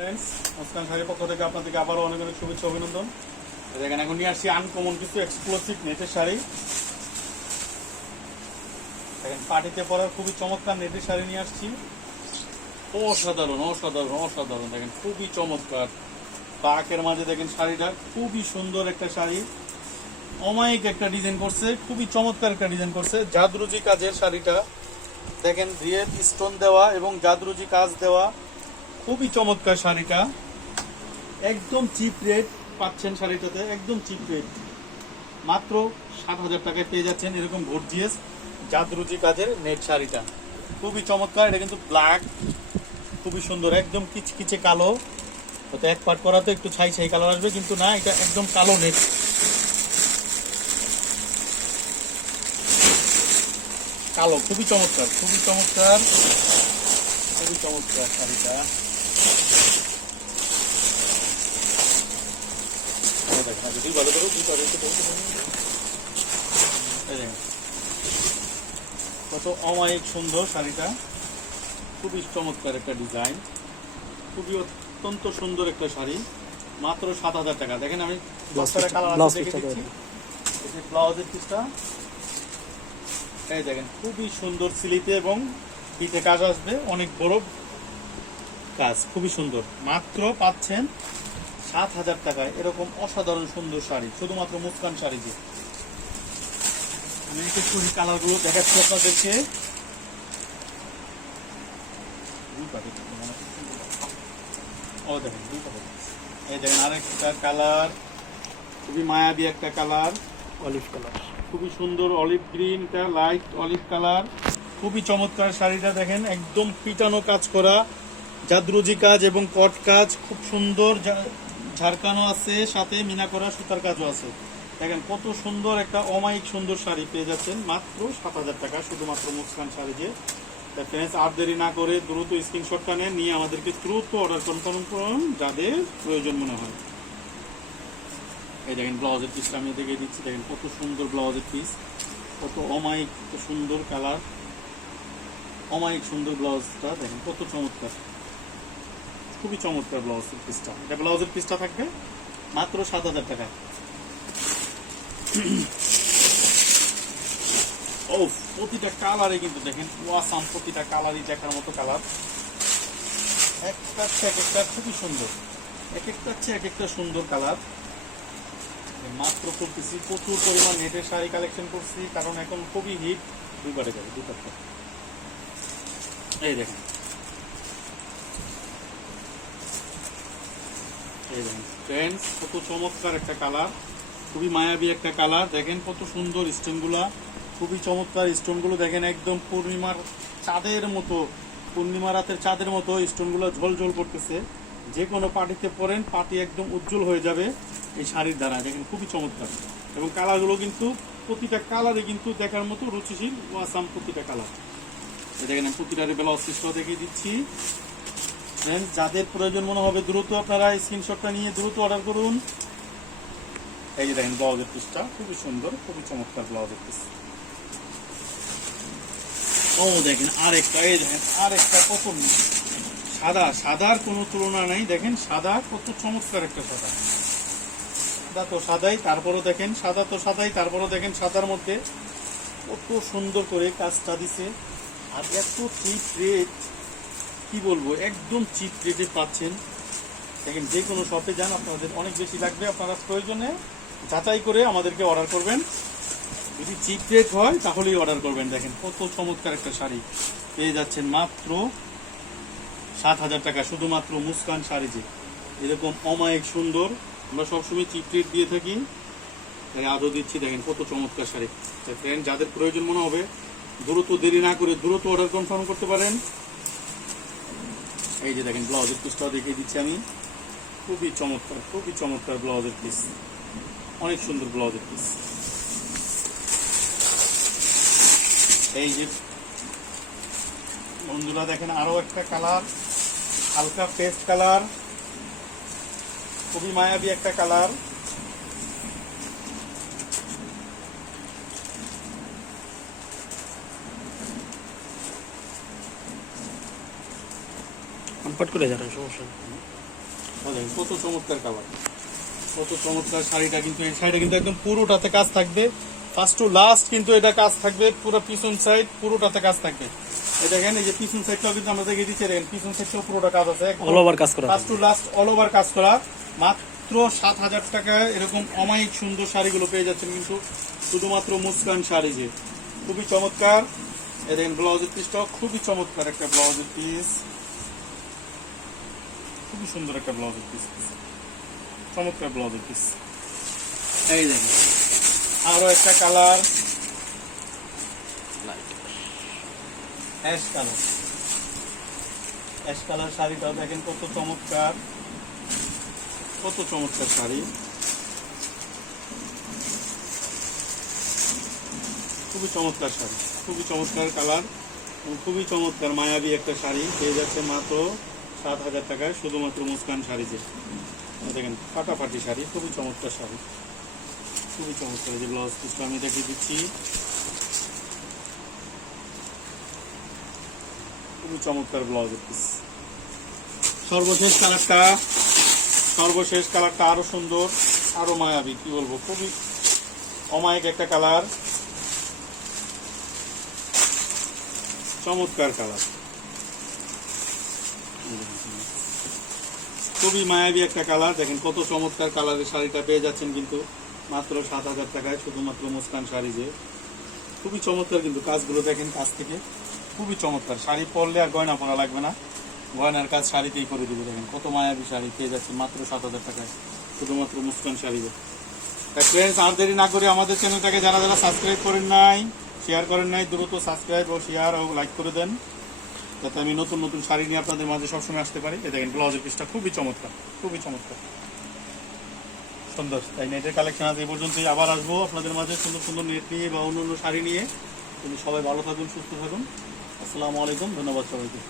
Friends Muskan শাড়ির পক্ষ থেকে আপনাদেরকে আবারও অনেক অনেক শুভেচ্ছা, অভিনন্দন। দেখেন এখন নিয়ে আসছি আনকমন কিছু এক্সক্লুসিভ নেটের শাড়ি। দেখেন, পার্টিতে পরার খুবই চমৎকার নেটের শাড়ি নিয়ে আসছি। অসাধারণ অসাধারণ অসাধারণ, দেখেন, খুবই চমৎকার। পাকের মাঝে দেখেন শাড়িটা, খুবই সুন্দর একটা শাড়ি। অমায়িক একটা ডিজাইন করছে, খুবই চমৎকার একটা ডিজাইন করছে। জাদরুজি কাজের শাড়িটা, দেখেন, রিয়েল স্টোন দেওয়া এবং জাদরুজি কাজ দেওয়া। খুবই চমৎকার শাড়িটা। একদম চিপ রেট পাচ্ছেন শাড়িটাতে, একদম চিপ রেট মাত্র সাত হাজার টাকায় পেয়ে যাচ্ছেন এরকম গর্জিয়াস, জাদরুজি কাজের নেট শাড়িটা। খুবই চমৎকার, এটা কিন্তু ব্ল্যাক খুবই সুন্দর, একদম কিচকিচে কালো। হয়তো এক পাট করা তো একটু ছাই ছাই কালার আসবে, কিন্তু না, এটা একদম কালো নেট কালো, খুবই চমৎকার খুবই চমৎকার খুবই চমৎকার শাড়িটা। ভালো করো, বলতে। কত অমায়িক সুন্দর শাড়িটা। খুবই চমৎকার একটা ডিজাইন। খুবই অত্যন্ত সুন্দর একটা শাড়ি। মাত্র সাত হাজার টাকা। দেখেন আমি দশটা কালার দেখে দিচ্ছি। ব্লাউজের পিসটা এই দেখেন খুবই সুন্দর সিলিতে এবং পিঠে কাজ আসবে। অনেক বড় কাজ খুবই সুন্দর। মাত্র পাচ্ছেন সাত হাজার টাকায় এরকম অসাধারণ সুন্দর শাড়ি শুধুমাত্র মুস্কান শাড়ি দিয়ে। আমি একটু কালারগুলো দেখাচ্ছি আপনাদেরকে। ও দেখেন এই দেখেন আরেকটা কালার খুবই মায়াবী একটা কালার। অলিভ কালার খুবই সুন্দর অলিভ গ্রিন এটা লাইট অলিভ কালার খুবই চমৎকার শাড়িটা দেখেন একদম পিটানো কাজ করা। জাদরুজি কাজ এবং কট কাজ খুব সুন্দর। ঝাড়কানো আছে, সাথে মিনা করা সুতার কাজও আছে। দেখেন, কত সুন্দর একটা অমায়িক সুন্দর শাড়ি পেয়ে যাচ্ছেন। মাত্র সাত হাজার টাকা, শুধুমাত্র মুসকান শাড়ি দিয়ে। ফ্রেন্ডস আর দেরি না করে দ্রুত স্ক্রিনশটটা নেন, নিয়ে আমাদেরকে দ্রুত অর্ডার কনফার্ম করুন, যাদের প্রয়োজন মনে হয়। এই দেখেন ব্লাউজের পিসটা আমি দেখে দিচ্ছি। দেখেন, কত সুন্দর ব্লাউজের পিস কত অমায়িক কত সুন্দর কালার অমায়িক সুন্দর ব্লাউজটা দেখেন, কত চমৎকার। খুবই চমৎকার ব্লাউজের পিসটা। এটা ব্লাউজের পিসটা থাকবে মাত্র সাত হাজার টাকায়। ও, প্রতিটা কালারে কিন্তু দেখেন ওয়াসাম প্রতিটা কালারই দেখার মতো কালার একটা এক একটা খুবই সুন্দর। এক একটা হচ্ছে এক একটা সুন্দর কালার মাত্র করতেছি, প্রচুর পরিমাণ নেটের শাড়ি কালেকশন করছি, কারণ এখন খুবই হিট দুবারে যাবে দু পাঁচটা এই দেখেন এই দেখেন ফ্রেন্ডস কত চমৎকার একটা কালার খুবই মায়াবী একটা কালার দেখেন কত সুন্দর স্টোনগুলা খুবই চমৎকার স্টোনগুলো দেখেন একদম পূর্ণিমার চাঁদের মতো, পূর্ণিমা রাতের চাঁদের মতো স্টোনগুলো ঝলঝল করতেছে। যে কোনো পার্টিতে পরেন, পার্টি একদম উজ্জ্বল হয়ে যাবে এই শাড়ির দ্বারা। দেখেন খুবই চমৎকার। এবং কালারগুলো কিন্তু প্রতিটা কালারে কিন্তু দেখার মতো রুচিশীল ওয়াসাম প্রতিটা কালার দেখেন আমি প্রতিটা ব্লাউজ পিসটাও দেখিয়ে দিচ্ছি। যাদের প্রয়োজন মনে হবে, দ্রুত আপনারা স্ক্রিনশটটা নিয়ে দ্রুত অর্ডার করুন। এই যে দেখেন ব্লাউজের পিসটা খুবই সুন্দর, খুবই চমৎকার ব্লাউজের পিস ও, দেখেন, আরেকটা, এই দেখেন, আরেকটা কত সাদা, সাদার কোনো তুলনা নাই। দেখেন, সাদা কত চমৎকার একটা সাদা। সাদা তো সাদাই, তারপরও দেখেন, সাদা তো সাদাই, তারপরও দেখেন, সাদার মধ্যে কত সুন্দর করে কাজটা দিছে। আর এত চিপ রেট কি বলব, একদম চিপ রেটে পাচ্ছেন। দেখেন, যে কোনো শপে যান, আপনাদের অনেক বেশি লাগবে। আপনারা প্রয়োজনে যাচাই করে আমাদেরকে অর্ডার করবেন। যদি চিপ রেট হয়, তাহলেই অর্ডার করবেন। দেখেন, কত চমৎকার একটা শাড়ি। পেয়ে যাচ্ছেন মাত্র সাত হাজার টাকা। শুধুমাত্র মুস্কান শাড়ি যে। এরকম অমায়িক সুন্দর। আমরা সবসময় চিপ রেট দিয়ে থাকি। তাই আজও দিচ্ছি, দেখেন, কত চমৎকার শাড়ি। ফ্রেন্ড যাদের প্রয়োজন মনে হবে, দ্রুত দেরি না করে দ্রুত অর্ডার কনফার্ম করতে পারেন। এই যে দেখেন ব্লাউজের পিসটাও দেখিয়ে দিচ্ছি আমি। খুবই চমৎকার খুবই চমৎকার ব্লাউজের পিস। অনেক সুন্দর ব্লাউজের পিস। এই যে বন্ধুরা দেখেন আরও একটা কালার, হালকা পেস্ট কালার, খুবই মায়াবী একটা কালার। কমফর্ট করে যাবেন সমস্যা নেই। কত চমৎকার কালার কত চমৎকার শাড়িটা কিন্তু এই শাড়িটা কিন্তু একদম পুরোটাতে কাজ থাকবে। ফার্স্ট টু লাস্ট কিন্তু এটা কাজ থাকবে পুরো পিছন সাইড পুরোটাতে কাজ থাকবে। এই দেখেন এই যে পিছন সাইডটাও কিন্তু আমরা দেখে দিচ্ছি দেখেন পিছন সাইডটাও পুরোটা কাজ আছে। অল ওভার কাজ করা first to last all over কাজ করা। মাত্র সাত হাজার টাকায় এরকম অমায়িক সুন্দর শাড়িগুলো পেয়ে যাচ্ছেন কিন্তু শুধুমাত্র মুস্কান শাড়ি যে। খুবই চমৎকার। দেখেন ব্লাউজের পিসটাও খুবই চমৎকার একটা ব্লাউজের পিস খুবই সুন্দর একটা ব্লাউজের পিস চমৎকার ব্লাউজের পিস এই দেখেন আরও একটা colour ash colour ash colour শাড়িটাও দেখেন কত চমৎকার কত চমৎকার শাড়ি খুবই চমৎকার শাড়ি খুবই চমৎকার কালার খুবই চমৎকার মায়াবী একটা শাড়ি পেয়ে যাচ্ছে মাত্র সাত হাজার টাকায় শুধুমাত্র মুস্কান শাড়ি যে দেখেন, ফাটাফাটি শাড়ি, খুবই চমৎকার শাড়ি। খুবই চমৎকার যে ব্লাউজ পিসটা আমি দেখিয়ে দিচ্ছি। খুবই চমৎকার ব্লাউজের পিস। সর্বশেষ কালারটা সর্বশেষ কালারটা আরও সুন্দর, আরও মায়াবী, কি বলব, খুবই অমায়িক একটা কালার। চমৎকার কালার। খুবই মায়াবী একটা কালার। দেখেন কত চমৎকার কালারের শাড়িটা পেয়ে যাচ্ছেন কিন্তু মাত্র সাত হাজার টাকায়, শুধুমাত্র মুস্কান শাড়ি যে। খুবই চমৎকার কিন্তু কাজগুলো দেখেন কাজ থেকে। খুবই চমৎকার। শাড়ি পরলে আর গয়না পরা লাগবে না। গয়নার কাজ শাড়িতেই করে দিবে, দেখেন কত মায়াবী শাড়ি পেয়ে যাচ্ছে মাত্র সাত হাজার টাকায়, শুধুমাত্র মুস্কান শাড়ি ফ্রেন্ডস আর দেরি না করে আমাদের চ্যানেলটাকে যারা যারা সাবস্ক্রাইব করেন নাই শেয়ার করেন নাই, দ্রুত সাবস্ক্রাইব ও শেয়ার ও লাইক করে দেন। যাতে আমি নতুন নতুন শাড়ি নিয়ে আপনাদের মাঝে সবসময় আসতে পারি। এই দেখেন ব্লাউজের পিসটা খুবই চমৎকার খুবই চমৎকার। সুন্দর, তাই নেটের কালেকশন আজ এই পর্যন্তই। আবার আসব আপনাদের মাঝে সুন্দর সুন্দর নেট নিয়ে বা অন্য অন্য শাড়ি নিয়ে। কিন্তু সবাই ভালো থাকুন, সুস্থ থাকুন। আসসালামু আলাইকুম, ধন্যবাদ সবাইকে।